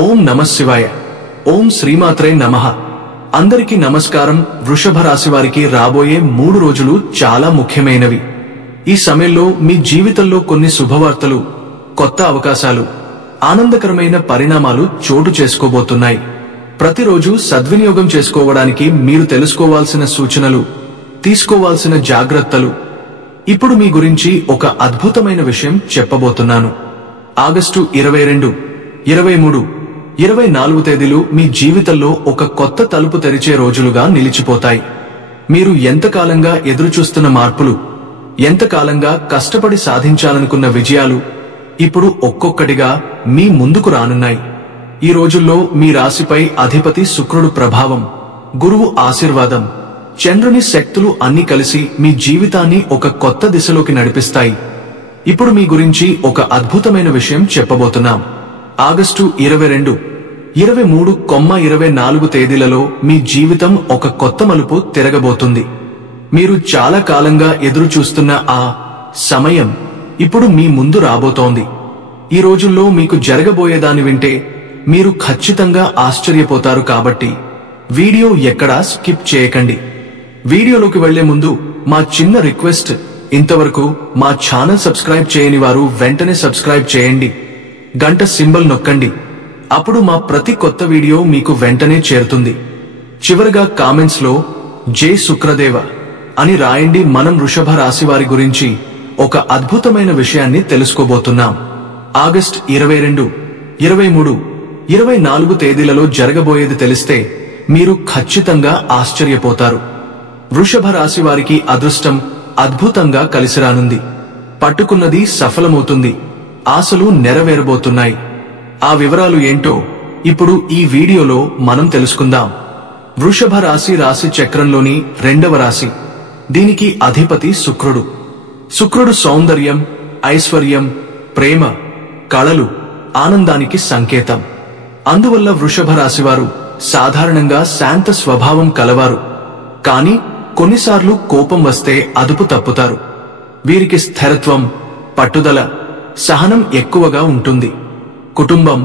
ఓం నమః శివాయ. ఓం శ్రీమాత్రే నమః. అందరికీ నమస్కారం. వృషభ రాశి వారికి రాబోయే 3 రోజులు చాలా ముఖ్యమైనవి. ఈ సమయంలో మీ జీవితంలో కొన్ని శుభవార్తలు, కొత్త అవకాశాలు, ఆనందకరమైన పరిణామాలు చోటు చేసుకోబోతున్నాయి. ప్రతిరోజు సద్వినియోగం చేసుకోవడానికి మీరు తెలుసుకోవాల్సిన సూచనలు, తీసుకోవాల్సిన జాగ్రత్తలు. ఇప్పుడు మీ గురించి ఒక అద్భుతమైన విషయం చెప్పబోతున్నాను. ఆగస్టు 22, 23, 24 తేదీలు మీ జీవితంలో ఒక కొత్త తలుపు తెరిచే రోజులుగా నిలిచిపోతాయి. మీరు ఎంతకాలంగా ఎదురుచూస్తున్న మార్పులు, ఎంతకాలంగా కష్టపడి సాధించాలనుకున్న విజయాలు ఇప్పుడు ఒక్కొక్కటిగా మీ ముందుకు రానున్నాయి. ఈ రోజుల్లో మీ రాశిపై అధిపతి శుక్రుడు ప్రభావం, గురువు ఆశీర్వాదం, చంద్రుని శక్తులు అన్నీ కలిసి మీ జీవితాన్ని ఒక కొత్త దిశలోకి నడిపిస్తాయి. ఇప్పుడు మీ గురించి ఒక అద్భుతమైన విషయం చెప్పబోతున్నాం. ఆగస్టు 22, 23, 24 తేదీలలో మీ జీవితం ఒక కొత్త మలుపు తిరగబోతుంది. మీరు చాలా కాలంగా ఎదురు చూస్తున్న ఆ సమయం ఇప్పుడు మీ ముందు రాబోతోంది. ఈ రోజుల్లో మీకు జరగబోయేదాన్ని వింటే మీరు ఖచ్చితంగా ఆశ్చర్యపోతారు. కాబట్టి వీడియో ఎక్కడా స్కిప్ చేయకండి. వీడియోలోకి వెళ్లే ముందు మా చిన్న రిక్వెస్ట్, ఇంతవరకు మా ఛానల్ సబ్స్క్రైబ్ చేయని వారు వెంటనే సబ్స్క్రైబ్ చేయండి. గంట సింబల్ నొక్కండి. అప్పుడు మా ప్రతి కొత్త వీడియో మీకు వెంటనే చేరుతుంది. చివరగా కామెంట్స్ లో జై శుక్రదేవ అని రాయండి. మనం వృషభ రాశి వారి గురించి ఒక అద్భుతమైన విషయాన్ని తెలుసుకోబోతున్నాం. ఆగస్ట్ 22, 23, 24 తేదీలలో జరగబోయేది తెలిస్తే మీరు ఖచ్చితంగా ఆశ్చర్యపోతారు. వృషభ రాశి వారికి అదృష్టం అద్భుతంగా కలిసిరానుంది. పట్టుకున్నది సఫలమవుతుంది. ఆశలు నెరవేరబోతున్నాయి. ఆ వివరాలు ఏంటో ఇప్పుడు ఈ వీడియోలో మనం తెలుసుకుందాం. వృషభ రాశి రాశి చక్రంలోని 2వ రాశి. దీనికి అధిపతి శుక్రుడు. శుక్రుడు సౌందర్యం, ఐశ్వర్యం, ప్రేమ, కళలు, ఆనందానికి సంకేతం. అందువల్ల వృషభ రాశివారు సాధారణంగా శాంత స్వభావం కలవారు. కానీ కొన్నిసార్లు కోపం వస్తే అదుపు తప్పుతారు. వీరికి స్థిరత్వం, పట్టుదల, సహనం ఎక్కువగా ఉంటుంది. కుటుంబం,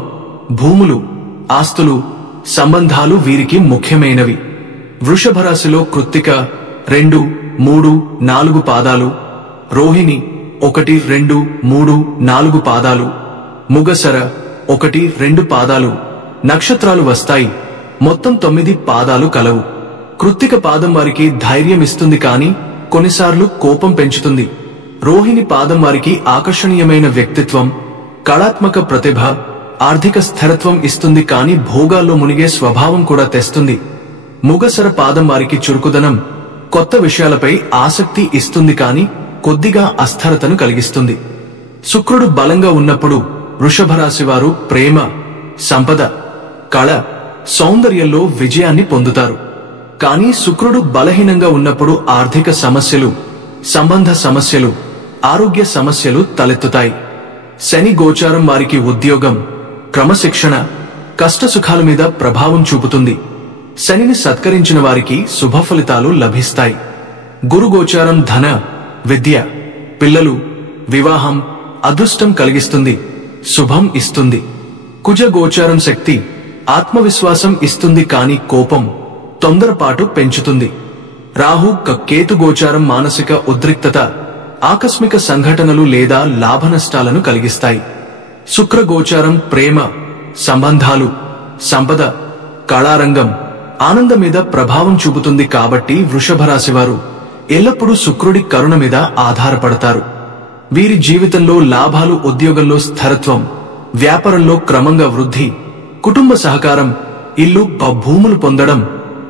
భూములు, ఆస్తులు, సంబంధాలు వీరికి ముఖ్యమైనవి. వృషభ రాశిలో కృత్తిక 2, 3, 4 పాదాలు, రోహిణి 1, 2, 3, 4 పాదాలు, ముగసర 1, 2 పాదాలు నక్షత్రాలు వస్తాయి. మొత్తం 9 పాదాలు కలవు. కృత్తిక పాదం వారికి ధైర్యం ఇస్తుంది, కానీ కొన్నిసార్లు కోపం పెంచుతుంది. రోహిణి పాదం వారికి ఆకర్షణీయమైన వ్యక్తిత్వం, కళాత్మక ప్రతిభ, ఆర్థిక స్థిరత్వం ఇస్తుంది, కానీ భోగాల్లో మునిగే స్వభావం కూడా తెస్తుంది. ముగసర పాదం వారికి చురుకుదనం, కొత్త విషయాలపై ఆసక్తి ఇస్తుంది, కానీ కొద్దిగా అస్థిరతను కలిగిస్తుంది. శుక్రుడు బలంగా ఉన్నప్పుడు వృషభ రాశి వారు ప్రేమ, సంపద, కళ, సౌందర్యంలో విజయాన్ని పొందుతారు. కానీ శుక్రుడు బలహీనంగా ఉన్నప్పుడు ఆర్థిక సమస్యలు, సంబంధ సమస్యలు, ఆరోగ్య సమస్యలు తలెత్తుతాయి. శని గోచారం వారికి ఉద్యోగం, క్రమశిక్షణ, కష్టసుఖాల మీద ప్రభావం చూపుతుంది. శనిని సత్కరించిన వారికి శుభ ఫలితాలు లభిస్తాయి. గురు గోచారం ధన, విద్య, పిల్లలు, వివాహం, అదృష్టం కలిగిస్తుంది, శుభం ఇస్తుంది. కుజ గోచారం శక్తి, ఆత్మవిశ్వాసం ఇస్తుంది, కానీ కోపం, తొందరపాటు పెంచుతుంది. రాహు కేతు గోచారం మానసిక ఉద్రిక్తత, ఆకస్మిక సంఘటనలు లేదా లాభనష్టాలను కలిగిస్తాయి. శుక్ర గోచారం ప్రేమ, సంబంధాలు, సంపద, కళారంగం, ఆనందం మీద ప్రభావం చూపుతుంది. కాబట్టి వృషభ రాశి వారు ఎల్లప్పుడూ శుక్రుడి కరుణ మీద ఆధారపడతారు. వీరి జీవితంలో లాభాలు, ఉద్యోగంలో స్థిరత్వం, వ్యాపారంలో క్రమంగా వృద్ధి, కుటుంబ సహకారం, ఇల్లు, భూములు పొందడం,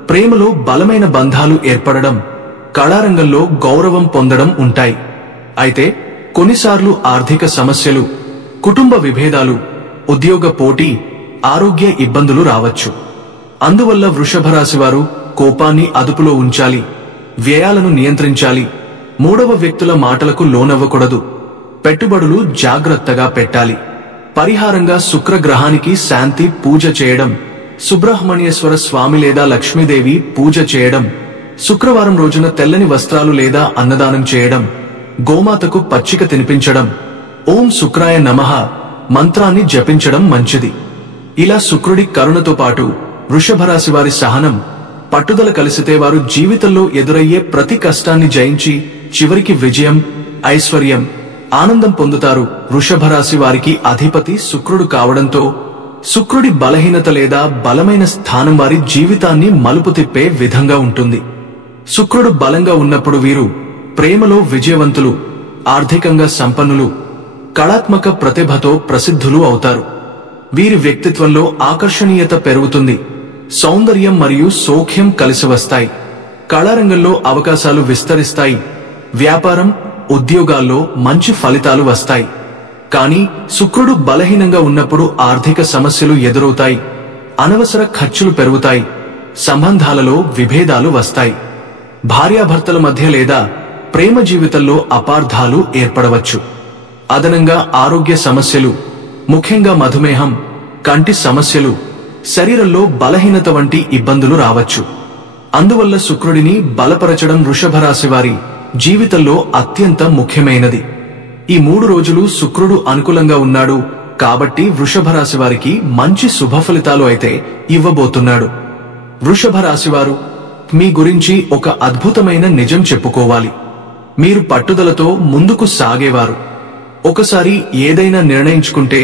ప్రేమలో బలమైన బంధాలు ఏర్పడడం, కళారంగంలో గౌరవం పొందడం ఉంటాయి. అయితే కొన్నిసార్లు ఆర్థిక సమస్యలు, కుటుంబ విభేదాలు, ఉద్యోగ పోటీ, ఆరోగ్య ఇబ్బందులు రావచ్చు. అందువల్ల వృషభ రాశి వారు కోపాన్ని అదుపులో ఉంచాలి, వ్యయాలను నియంత్రించాలి, మూడవ వ్యక్తుల మాటలకు లోనవ్వకూడదు, పెట్టుబడులు జాగ్రత్తగా పెట్టాలి. పరిహారంగా శుక్రగ్రహానికి శాంతి పూజ చేయడం, సుబ్రహ్మణ్యేశ్వర స్వామి లేదా లక్ష్మీదేవి పూజ చేయడం, శుక్రవారం రోజున తెల్లని వస్త్రాలు లేదా అన్నదానం చేయడం, గోమాతకు పచ్చిక తినిపించడం, ఓం శుక్రాయ నమః మంత్రాన్ని జపించడం మంచిది. ఇలా శుక్రుడి కరుణతో పాటు వృషభ రాశి వారి సహనం, పట్టుదల కలిసితే వారు జీవితంలో ఎదురయ్యే ప్రతి కష్టాన్ని జయించి చివరికి విజయం, ఐశ్వర్యం, ఆనందం పొందుతారు. వృషభ రాశి వారికి అధిపతి శుక్రుడు కావడంతో శుక్రుడి బలహీనత లేదా బలమైన స్థానం వారి జీవితాన్ని మలుపు తిప్పే విధంగా ఉంటుంది. శుక్రుడు బలంగా ఉన్నప్పుడు వీరు ప్రేమలో విజయవంతులు, ఆర్థికంగా సంపన్నులు, కళాత్మక ప్రతిభతో ప్రసిద్ధులు అవుతారు. వీరి వ్యక్తిత్వంలో ఆకర్షణీయత పెరుగుతుంది. సౌందర్యం మరియు సౌఖ్యం కలిసి వస్తాయి. కళారంగంలో అవకాశాలు విస్తరిస్తాయి. వ్యాపారం, ఉద్యోగాల్లో మంచి ఫలితాలు వస్తాయి. కానీ శుక్రుడు బలహీనంగా ఉన్నప్పుడు ఆర్థిక సమస్యలు ఎదురవుతాయి. అనవసర ఖర్చులు పెరుగుతాయి. సంబంధాలలో విభేదాలు వస్తాయి. భార్యాభర్తల మధ్య లేదా ప్రేమ జీవితంలో అపార్థాలు ఏర్పడవచ్చు. అదనంగా ఆరోగ్య సమస్యలు, ముఖ్యంగా మధుమేహం, కంటి సమస్యలు, శరీరంలో బలహీనత వంటి ఇబ్బందులు రావచ్చు. అందువల్ల శుక్రుడిని బలపరచడం వృషభ రాశి వారి జీవితంలో అత్యంత ముఖ్యమైనది. ఈ 3 రోజులు శుక్రుడు అనుకూలంగా ఉన్నాడు కాబట్టి వృషభ రాశి వారికి మంచి శుభ ఫలితాలు అయితే ఇవ్వబోతున్నాడు. వృషభ రాశివారు మీ గురించి ఒక అద్భుతమైన నిజం చెప్పుకోవాలి. మీరు పట్టుదలతో ముందుకు సాగేవారు. ఒకసారి ఏదైనా నిర్ణయించుకుంటే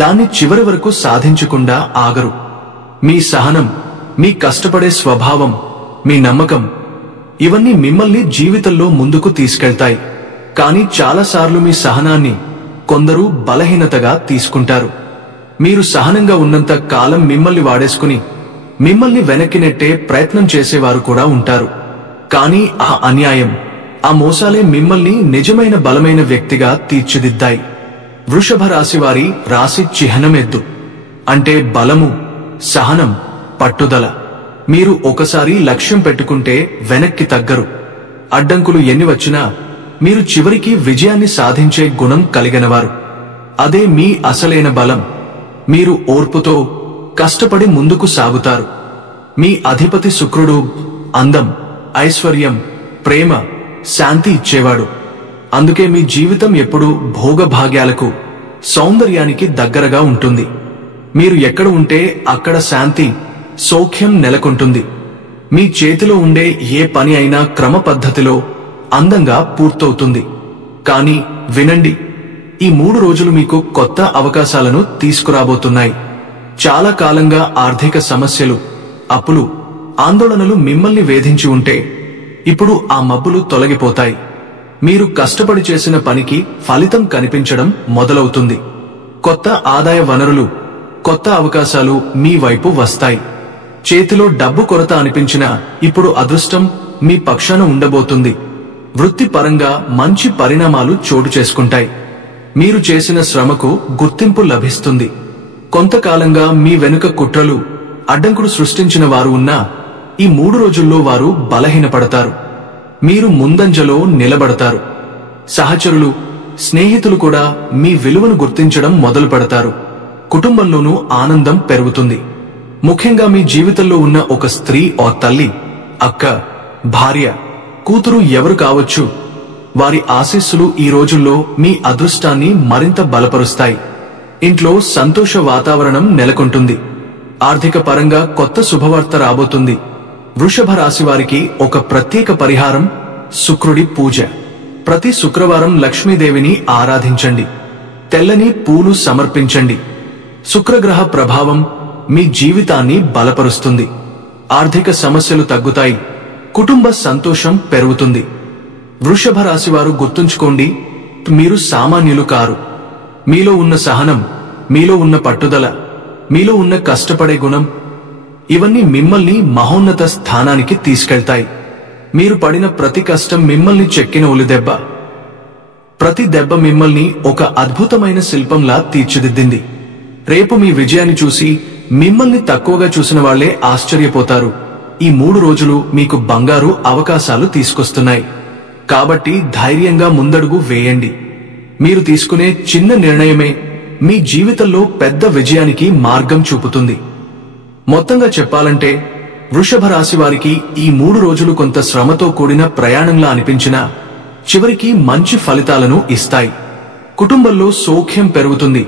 దాన్ని చివరి వరకు సాధించకుండా ఆగరు. మీ సహనం, మీ కష్టపడే స్వభావం, మీ నమ్మకం ఇవన్నీ మిమ్మల్ని జీవితంలో ముందుకు తీసుకెళ్తాయి. కానీ చాలాసార్లు మీ సహనాన్ని కొందరు బలహీనతగా తీసుకుంటారు. మీరు సహనంగా ఉన్నంత కాలం మిమ్మల్ని వాడేసుకుని మిమ్మల్ని వెనక్కి నెట్టే ప్రయత్నం చేసేవారు కూడా ఉంటారు. కానీ ఆ అన్యాయం, ఆ మోసాలే మిమ్మల్ని నిజమైన బలమైన వ్యక్తిగా తీర్చిదిద్దాయి. వృషభ రాశి వారి రాశి చిహ్నం ఎద్దు. అంటే బలము, సహనం, పట్టుదల. మీరు ఒకసారి లక్ష్యం పెట్టుకుంటే వెనక్కి తగ్గరు. అడ్డంకులు ఎన్ని వచ్చినా మీరు చివరికి విజయాన్ని సాధించే గుణం కలిగినవారు. అదే మీ అసలైన బలం. మీరు ఓర్పుతో కష్టపడి ముందుకు సాగుతారు. మీ అధిపతి శుక్రుడు అందం, ఐశ్వర్యం, ప్రేమ, శాంతి ఇచ్చేవాడు. అందుకే మీ జీవితం ఎప్పుడూ భోగభాగ్యాలకు, సౌందర్యానికి దగ్గరగా ఉంటుంది. మీరు ఎక్కడ ఉంటే అక్కడ శాంతి, సౌఖ్యం నెలకొంటుంది. మీ చేతిలో ఉండే ఏ పని అయినా క్రమ పద్ధతిలో అందంగా పూర్తవుతుంది. కానీ వినండి, ఈ 3 రోజులు మీకు కొత్త అవకాశాలను తీసుకురాబోతున్నాయి. చాలా కాలంగా ఆర్థిక సమస్యలు, అప్పులు, ఆందోళనలు మిమ్మల్ని వేధించి ఉంటే ఇప్పుడు ఆ మబ్బులు తొలగిపోతాయి. మీరు కష్టపడి చేసిన పనికి ఫలితం కనిపించడం మొదలవుతుంది. కొత్త ఆదాయ వనరులు, కొత్త అవకాశాలు మీ వైపు వస్తాయి. చేతిలో డబ్బు కొరత అనిపించినా ఇప్పుడు అదృష్టం మీ పక్షాన ఉండబోతుంది. వృత్తిపరంగా మంచి పరిణామాలు చోటు చేసుకుంటాయి. మీరు చేసిన శ్రమకు గుర్తింపు లభిస్తుంది. కొంతకాలంగా మీ వెనుక కుట్రలు, అడ్డంకులు సృష్టించిన వారు ఉన్నా ఈ 3 రోజుల్లో వారు బలహీనపడతారు. మీరు ముందంజలో నిలబడతారు. సహచరులు, స్నేహితులు కూడా మీ విలువను గుర్తించడం మొదలు పెడతారు. కుటుంబంలోనూ ఆనందం పెరుగుతుంది. ముఖ్యంగా మీ జీవితంలో ఉన్న ఒక స్త్రీ, ఓ తల్లి, అక్క, భార్య, కూతురు ఎవరు కావచ్చు, వారి ఆశీస్సులు ఈ రోజుల్లో మీ అదృష్టాన్ని మరింత బలపరుస్తాయి. ఇంట్లో సంతోష వాతావరణం నెలకొంటుంది. ఆర్థిక పరంగా కొత్త శుభవార్త రాబోతుంది. వృషభ రాశి వారికి ఒక ప్రత్యేక పరిహారం శుక్రుడి పూజ. ప్రతి శుక్రవారం లక్ష్మీదేవిని ఆరాధించండి. తెల్లని పూలు సమర్పించండి. శుక్రగ్రహ ప్రభావం మీ జీవితాన్ని బలపరుస్తుంది. ఆర్థిక సమస్యలు తగ్గుతాయి. కుటుంబ సంతోషం పెరుగుతుంది. వృషభ రాశి వారు గుర్తుంచుకోండి, మీరు సామాన్యులు కారు. మీలో ఉన్న సహనం, మీలో ఉన్న పట్టుదల, మీలో ఉన్న కష్టపడే గుణం ఇవన్నీ మిమ్మల్ని మహోన్నత స్థానానికి తీసుకెళ్తాయి. మీరు పడిన ప్రతి కష్టం మిమ్మల్ని చెక్కిన ఉలిదెబ్బ. ప్రతి దెబ్బ మిమ్మల్ని ఒక అద్భుతమైన శిల్పంలా తీర్చిదిద్దింది. రేపు మీ విజయాన్ని చూసి మిమ్మల్ని తక్కువగా చూసిన వాళ్లే ఆశ్చర్యపోతారు. ఈ 3 రోజులు మీకు బంగారు అవకాశాలు తీసుకొస్తున్నాయి. కాబట్టి ధైర్యంగా ముందడుగు వేయండి. మీరు తీసుకునే చిన్న నిర్ణయమే మీ జీవితంలో పెద్ద విజయానికి మార్గం చూపుతుంది. మొత్తంగా చెప్పాలంటే వృషభ రాశి వారికి ఈ 3 రోజులు కొంత శ్రమతో కూడిన ప్రయాణంలా అనిపించినా చివరికి మంచి ఫలితాలను ఇస్తాయి. కుటుంబంలో సౌఖ్యం పెరుగుతుంది.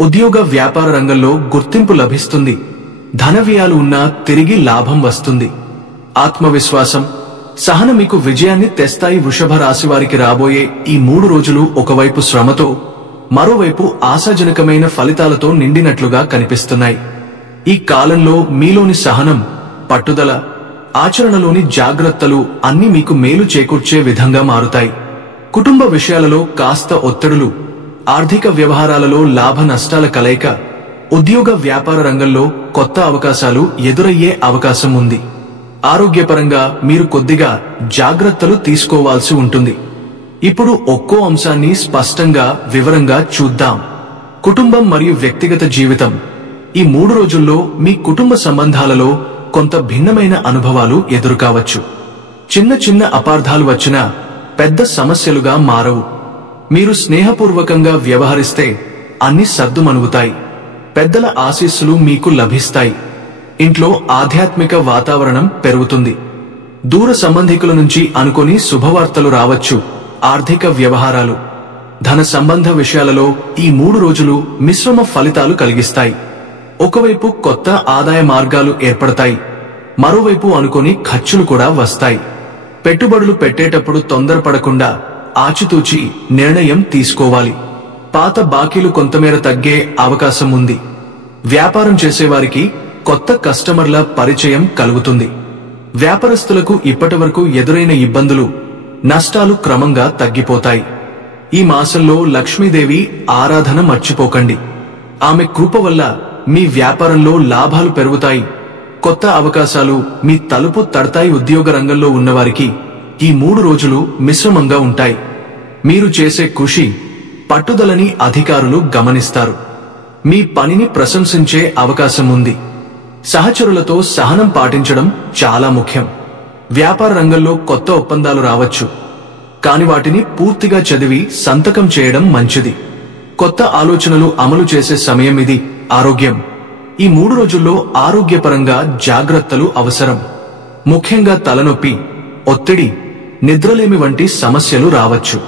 ఉద్యోగ వ్యాపార రంగంలో గుర్తింపు లభిస్తుంది. ధన వ్యయాలు ఉన్నా తిరిగి లాభం వస్తుంది. ఆత్మవిశ్వాసం, సహనం మీకు విజయాన్ని తెస్తాయి. వృషభ రాశి వారికి రాబోయే ఈ 3 రోజులు ఒకవైపు శ్రమతో, మరోవైపు ఆశాజనకమైన ఫలితాలతో నిండినట్లుగా కనిపిస్తున్నాయి. ఈ కాలంలో మీలోని సహనం, పట్టుదల, ఆచరణలోని జాగ్రత్తలు అన్నీ మీకు మేలు చేకూర్చే విధంగా మారుతాయి. కుటుంబ విషయాలలో కాస్త ఒత్తిడులు, ఆర్థిక వ్యవహారాలలో లాభ నష్టాల కలయిక, ఉద్యోగ వ్యాపార రంగంలో కొత్త అవకాశాలు ఎదురయ్యే అవకాశం ఉంది. ఆరోగ్యపరంగా మీరు కొద్దిగా జాగ్రత్తలు తీసుకోవాల్సి ఉంటుంది. ఇప్పుడు ఒక్కో అంశాన్ని స్పష్టంగా వివరంగా చూద్దాం. కుటుంబం మరియు వ్యక్తిగత జీవితం. ఈ 3 రోజుల్లో మీ కుటుంబ సంబంధాలలో కొంత భిన్నమైన అనుభవాలు ఎదురుకావచ్చు. చిన్న చిన్న అపార్థాలు వచ్చినా పెద్ద సమస్యలుగా మారవు. మీరు స్నేహపూర్వకంగా వ్యవహరిస్తే అన్ని సర్దుమణుగుతాయి. పెద్దల ఆశీస్సులు మీకు లభిస్తాయి. ఇంట్లో ఆధ్యాత్మిక వాతావరణం పెరుగుతుంది. దూర సంబంధికుల నుంచి అనుకోని శుభవార్తలు రావచ్చు. ఆర్థిక వ్యవహారాలు, ధన సంబంధ విషయాలలో ఈ 3 రోజులు మిశ్రమ ఫలితాలు కలిగిస్తాయి. ఒకవైపు కొత్త ఆదాయ మార్గాలు ఏర్పడతాయి, మరోవైపు అనుకోని ఖర్చులు కూడా వస్తాయి. పెట్టుబడులు పెట్టేటప్పుడు తొందరపడకుండా ఆచితూచి నిర్ణయం తీసుకోవాలి. పాత బాకీలు కొంతమేర తగ్గే అవకాశం ఉంది. వ్యాపారం చేసేవారికి కొత్త కస్టమర్ల పరిచయం కలుగుతుంది. వ్యాపారస్తులకు ఇప్పటివరకు ఎదురైన ఇబ్బందులు, నష్టాలు క్రమంగా తగ్గిపోతాయి. ఈ మాసంలో లక్ష్మీదేవి ఆరాధన మర్చిపోకండి. ఆమె కృప వల్ల మీ వ్యాపారంలో లాభాలు పెరుగుతాయి. కొత్త అవకాశాలు మీ తలుపు తడతాయి. ఉద్యోగ రంగంలో ఉన్నవారికి ఈ 3 రోజులు మిశ్రమంగా ఉంటాయి. మీరు చేసే కృషి, పట్టుదలని అధికారులు గమనిస్తారు. మీ పనిని ప్రశంసించే అవకాశం ఉంది. సహచరులతో సహనం పాటించడం చాలా ముఖ్యం. వ్యాపార రంగంలో కొత్త ఒప్పందాలు రావచ్చు, కాని వాటిని పూర్తిగా చదివి సంతకం చేయడం మంచిది. కొత్త ఆలోచనలు అమలు చేసే సమయం ఇది. ఆరోగ్యం. ఈ 3 రోజుల్లో ఆరోగ్యపరంగా జాగ్రత్తలు అవసరం. ముఖ్యంగా తలనొప్పి, ఒత్తిడి, నిద్రలేమి వంటి సమస్యలు రావచ్చు.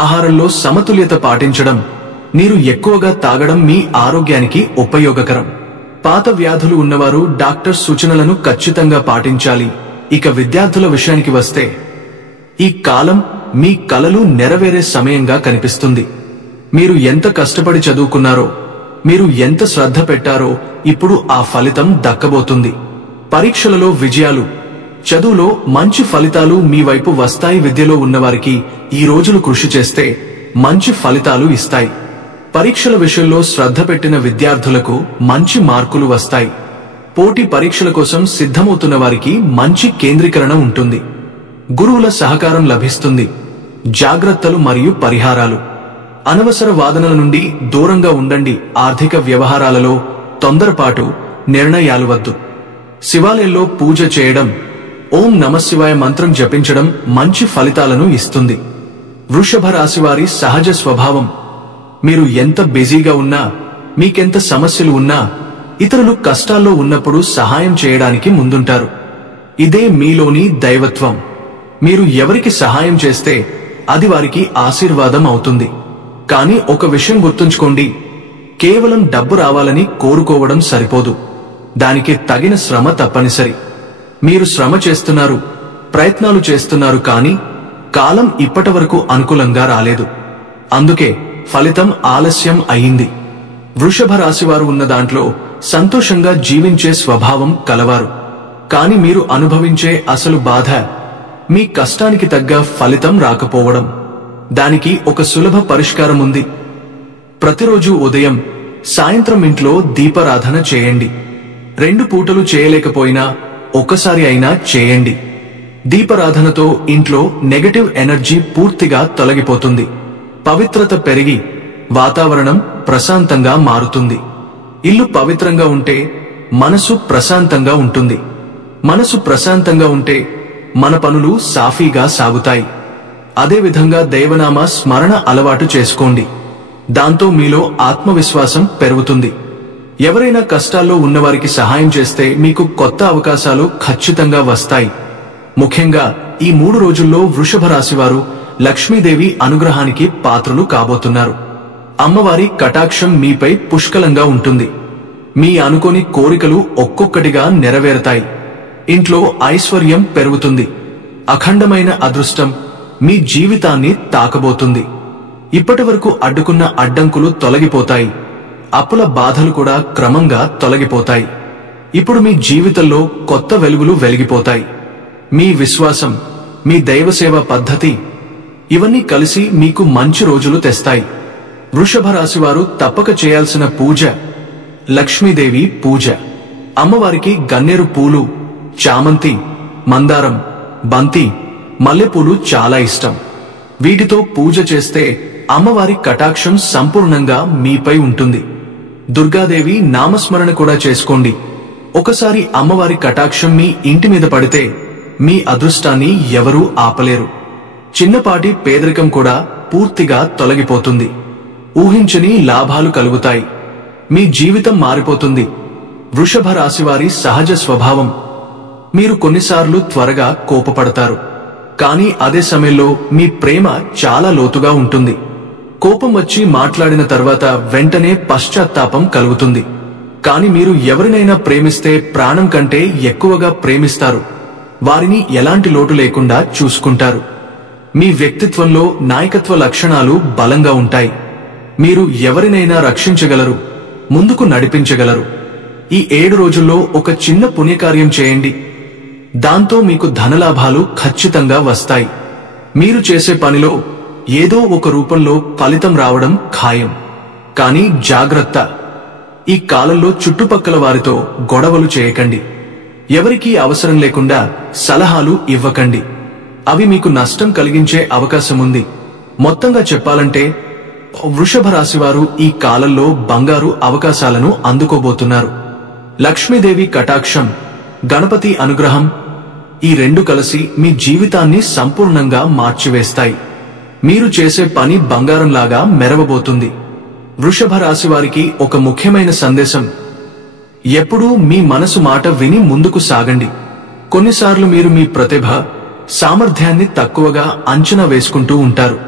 ఆహారంలో సమతుల్యత పాటించడం, నీరు ఎక్కువగా తాగడం మీ ఆరోగ్యానికి ఉపయోగకరం. పాత వ్యాధులు ఉన్నవారు డాక్టర్ సూచనలను ఖచ్చితంగా పాటించాలి. ఇక విద్యార్థుల విషయానికి వస్తే ఈ కాలం మీ కలలు నెరవేరే సమయంగా కనిపిస్తుంది. మీరు ఎంత కష్టపడి చదువుకున్నారో, మీరు ఎంత శ్రద్ధ పెట్టారో ఇప్పుడు ఆ ఫలితం దక్కబోతుంది. పరీక్షలలో విజయాలు, చదువులో మంచి ఫలితాలు మీ వైపు వస్తాయి. విద్యలో ఉన్నవారికి ఈ రోజులు కృషి చేస్తే మంచి ఫలితాలు ఇస్తాయి. పరీక్షల విషయంలో శ్రద్ధ పెట్టిన విద్యార్థులకు మంచి మార్కులు వస్తాయి. పోటీ పరీక్షల కోసం సిద్ధమవుతున్న వారికి మంచి కేంద్రీకరణ ఉంటుంది. గురువుల సహకారం లభిస్తుంది. జాగ్రత్తలు మరియు పరిహారాలు. అనవసర వాదనల నుండి దూరంగా ఉండండి. ఆర్థిక వ్యవహారాలలో తొందరపాటు నిర్ణయాలు వద్దు. శివాలయంలో పూజ చేయడం, ఓం నమఃశివాయ మంత్రం జపించడం మంచి ఫలితాలను ఇస్తుంది. వృషభ రాశివారి సహజ స్వభావం. మీరు ఎంత బిజీగా ఉన్నా, మీకెంత సమస్యలు ఉన్నా, ఇతరులు కష్టాల్లో ఉన్నప్పుడు సహాయం చేయడానికి ముందుంటారు. ఇదే మీలోని దైవత్వం. మీరు ఎవరికి సహాయం చేస్తే అది వారికి ఆశీర్వాదం అవుతుంది. కానీ ఒక విషయం గుర్తుంచుకోండి, కేవలం డబ్బు రావాలని కోరుకోవడం సరిపోదు. దానికి తగిన శ్రమ తప్పనిసరి. మీరు శ్రమ చేస్తున్నారు, ప్రయత్నాలు చేస్తున్నారు, కానీ కాలం ఇప్పటివరకు అనుకూలంగా రాలేదు. అందుకే ఫలితం ఆలస్యం అయింది. వృషభ రాశివారు ఉన్న దాంట్లో సంతోషంగా జీవించే స్వభావం కలవారు. కాని మీరు అనుభవించే అసలు బాధ మీ కష్టానికి తగ్గ ఫలితం రాకపోవడం. దానికి ఒక సులభ పరిష్కారం ఉంది. ప్రతిరోజు ఉదయం, సాయంత్రం ఇంట్లో దీపారాధన చేయండి. 2 పూటలు చేయలేకపోయినా ఒక్కసారి అయినా చేయండి. దీపారాధనతో ఇంట్లో నెగటివ్ ఎనర్జీ పూర్తిగా తొలగిపోతుంది. పవిత్రత పెరిగి వాతావరణం ప్రశాంతంగా మారుతుంది. ఇల్లు పవిత్రంగా ఉంటే మనసు ప్రశాంతంగా ఉంటుంది. మనసు ప్రశాంతంగా ఉంటే మన పనులు సాఫీగా సాగుతాయి. అదేవిధంగా దైవనామ స్మరణ అలవాటు చేసుకోండి. దాంతో మీలో ఆత్మవిశ్వాసం పెరుగుతుంది. ఎవరైనా కష్టాల్లో ఉన్నవారికి సహాయం చేస్తే మీకు కొత్త అవకాశాలు ఖచ్చితంగా వస్తాయి. ముఖ్యంగా ఈ 3 రోజుల్లో వృషభ రాశివారు లక్ష్మీదేవి అనుగ్రహానికి పాత్రులు కాబోతున్నారు. అమ్మవారి కటాక్షం మీపై పుష్కలంగా ఉంటుంది. మీ అనుకోని కోరికలు ఒక్కొక్కటిగా నెరవేరతాయి. ఇంట్లో ఐశ్వర్యం పెరుగుతుంది. అఖండమైన అదృష్టం మీ జీవితాన్ని తాకబోతుంది. ఇప్పటివరకు అడ్డుకున్న అడ్డంకులు తొలగిపోతాయి. అప్పుల బాధలు కూడా క్రమంగా తొలగిపోతాయి. ఇప్పుడు మీ జీవితంలో కొత్త వెలుగులు వెలిగిపోతాయి. మీ విశ్వాసం, మీ దైవసేవ పద్ధతి ఇవన్నీ కలిసి మీకు మంచి రోజులు తెస్తాయి. వృషభ రాశివారు తప్పక చేయాల్సిన పూజ లక్ష్మీదేవి పూజ. అమ్మవారికి గన్నేరు పూలు, చామంతి, మందారం, బంతి, మల్లెపూలు చాలా ఇష్టం. వీటితో పూజ చేస్తే అమ్మవారి కటాక్షం సంపూర్ణంగా మీపై ఉంటుంది. దుర్గాదేవి నామస్మరణ కూడా చేసుకోండి. ఒకసారి అమ్మవారి కటాక్షం మీ ఇంటి మీద పడితే మీ అదృష్టాన్ని ఎవరూ ఆపలేరు. చిన్నపాటి పేదరికం కూడా పూర్తిగా తొలగిపోతుంది. ఊహించని లాభాలు కలుగుతాయి. మీ జీవితం మారిపోతుంది. వృషభ రాశివారి సహజ స్వభావం, మీరు కొన్నిసార్లు త్వరగా కోపపడతారు. కానీ అదే సమయంలో మీ ప్రేమ చాలా లోతుగా ఉంటుంది. కోపం వచ్చి మాట్లాడిన తర్వాత వెంటనే పశ్చాత్తాపం కలుగుతుంది. కాని మీరు ఎవరినైనా ప్రేమిస్తే ప్రాణం కంటే ఎక్కువగా ప్రేమిస్తారు. వారిని ఎలాంటి లోటు లేకుండా చూసుకుంటారు. మీ వ్యక్తిత్వంలో నాయకత్వ లక్షణాలు బలంగా ఉంటాయి. మీరు ఎవరినైనా రక్షించగలరు, ముందుకు నడిపించగలరు. ఈ 7 రోజుల్లో ఒక చిన్న పుణ్యకార్యం చేయండి. దాంతో మీకు ధనలాభాలు ఖచ్చితంగా వస్తాయి. మీరు చేసే పనిలో ఏదో ఒక రూపంలో ఫలితం రావడం ఖాయం. కానీ జాగ్రత్త, ఈ కాలంలో చుట్టుపక్కల వారితో గొడవలు చేయకండి. ఎవరికీ అవసరం లేకుండా సలహాలు ఇవ్వకండి. అవి మీకు నష్టం కలిగించే అవకాశముంది. మొత్తంగా చెప్పాలంటే వృషభ రాశివారు ఈ కాలంలో బంగారు అవకాశాలను అందుకోబోతున్నారు. లక్ష్మీదేవి కటాక్షం, గణపతి అనుగ్రహం ఈ రెండు కలిసి మీ జీవితాన్ని సంపూర్ణంగా మార్చివేస్తాయి. మీరు చేసే పని బంగారంలాగా మెరవబోతుంది. వృషభ రాశివారికి ఒక ముఖ్యమైన సందేశం: ఎప్పుడూ మీ మనసు మాట విని ముందుకు సాగండి. కొన్నిసార్లు మీరు మీ ప్రతిభ, సామర్థ్యాన్ని తక్కువగా అంచనా వేసుకుంటూ ఉంటారు.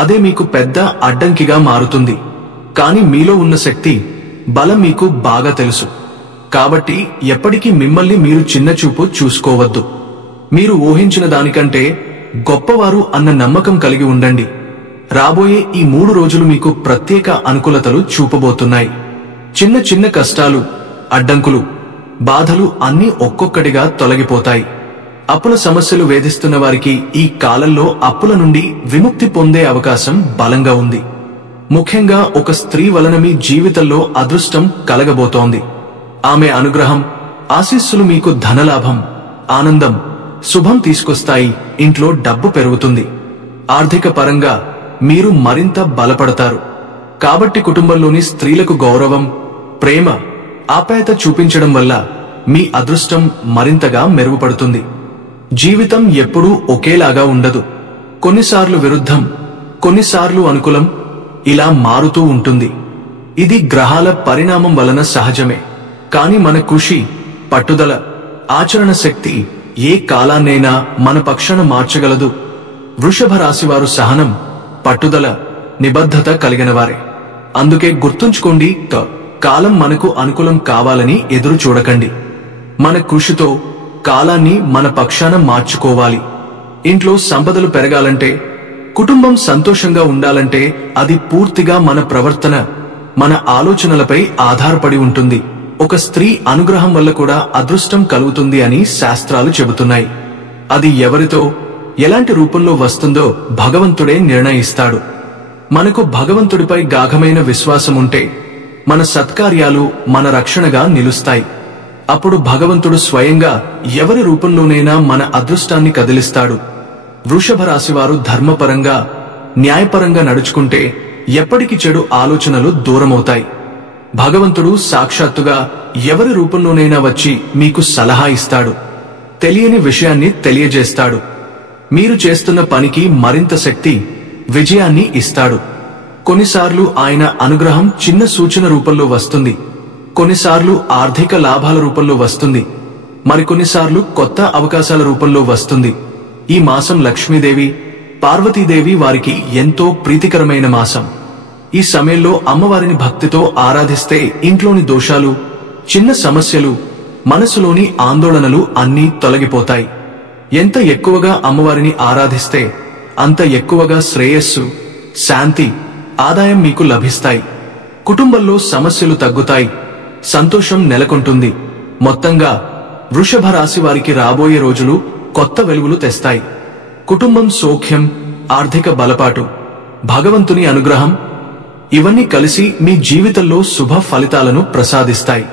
అదే మీకు పెద్ద అడ్డంకిగా మారుతుంది. కాని మీలో ఉన్న శక్తి, బలం మీకు బాగా తెలుసు. కాబట్టి ఎప్పటికీ మిమ్మల్ని మీరు చిన్నచూపు చూసుకోవద్దు. మీరు ఊహించిన దానికంటే గొప్పవారు అన్న నమ్మకం కలిగి ఉండండి. రాబోయే ఈ 3 రోజులు మీకు ప్రత్యేక అనుకూలతలు చూపబోతున్నాయి. చిన్న చిన్న కష్టాలు, అడ్డంకులు, బాధలు అన్నీ ఒక్కొక్కటిగా తొలగిపోతాయి. అప్పుల సమస్యలు వేధిస్తున్న వారికి ఈ కాలంలో అప్పుల నుండి విముక్తి పొందే అవకాశం బలంగా ఉంది. ముఖ్యంగా ఒక స్త్రీ వలన మీ జీవితంలో అదృష్టం కలగబోతోంది. ఆమె అనుగ్రహం, ఆశీస్సులు మీకు ధనలాభం, ఆనందం, శుభం తీసుకొస్తాయి. ఇంట్లో డబ్బు పెరుగుతుంది. ఆర్థిక పరంగా మీరు మరింత బలపడతారు. కాబట్టి కుటుంబంలోని స్త్రీలకు గౌరవం, ప్రేమ, ఆప్యాయత చూపించడం వల్ల మీ అదృష్టం మరింతగా మెరుగుపడుతుంది. జీవితం ఎప్పుడూ ఒకేలాగా ఉండదు. కొన్నిసార్లు విరుద్ధం, కొన్నిసార్లు అనుకూలం, ఇలా మారుతూ ఉంటుంది. ఇది గ్రహాల పరిణామం వలన సహజమే. కాని మన కృషి, పట్టుదల, ఆచరణ శక్తి ఏ కాలాన్నైనా మన పక్షాన మార్చగలదు. వృషభ రాశివారు సహనం, పట్టుదల, నిబద్ధత కలిగినవారే. అందుకే గుర్తుంచుకోండి, కాలం మనకు అనుకూలం కావాలని ఎదురు చూడకండి. మన కృషితో కాలాన్ని మన పక్షాన మార్చుకోవాలి. ఇంట్లో సంపదలు పెరగాలంటే, కుటుంబం సంతోషంగా ఉండాలంటే అది పూర్తిగా మన ప్రవర్తన, మన ఆలోచనలపై ఆధారపడి ఉంటుంది. ఒక స్త్రీ అనుగ్రహం వల్ల కూడా అదృష్టం కలుగుతుంది అని శాస్త్రాలు చెబుతున్నాయి. అది ఎవరితో, ఎలాంటి రూపంలో వస్తుందో భగవంతుడే నిర్ణయిస్తాడు. మనకు భగవంతుడిపై గాఢమైన విశ్వాసం ఉంటే మన సత్కార్యాలు మన రక్షణగా నిలుస్తాయి. అప్పుడు భగవంతుడు స్వయంగా ఎవరి రూపంలోనైనా మన అదృష్టాన్ని కదిలిస్తాడు. వృషభ రాశివారు ధర్మపరంగా, న్యాయపరంగా నడుచుకుంటే ఎప్పటికీ చెడు ఆలోచనలు దూరమవుతాయి. భగవంతుడు సాక్షాత్తుగా ఎవరి రూపంలోనైనా వచ్చి మీకు సలహా ఇస్తాడు. తెలియని విషయాన్ని తెలియజేస్తాడు. మీరు చేస్తున్న పనికి మరింత శక్తి, విజయాన్ని ఇస్తాడు. కొన్నిసార్లు ఆయన అనుగ్రహం చిన్న సూచన రూపంలో వస్తుంది. కొన్నిసార్లు ఆర్థిక లాభాల రూపంలో వస్తుంది. మరికొన్నిసార్లు కొత్త అవకాశాల రూపంలో వస్తుంది. ఈ మాసం లక్ష్మీదేవి, పార్వతీదేవి వారికి ఎంతో ప్రీతికరమైన మాసం. ఈ సమయంలో అమ్మవారిని భక్తితో ఆరాధిస్తే ఇంట్లోని దోషాలు, చిన్న సమస్యలు, మనసులోని ఆందోళనలు అన్నీ తొలగిపోతాయి. ఎంత ఎక్కువగా అమ్మవారిని ఆరాధిస్తే అంత ఎక్కువగా శ్రేయస్సు, శాంతి, ఆదాయం మీకు లభిస్తాయి. కుటుంబంలో సమస్యలు తగ్గుతాయి, సంతోషం నెలకొంటుంది. మొత్తంగా వృషభ రాశి వారికి రాబోయే రోజులు కొత్త వెలుగులు తెస్తాయి. కుటుంబం సౌఖ్యం, ఆర్థిక బలపాటు, భగవంతుని అనుగ్రహం ఇవన్నీ కలిసి మీ జీవితంలో శుభ ఫలితాలను ప్రసాదిస్తాయి.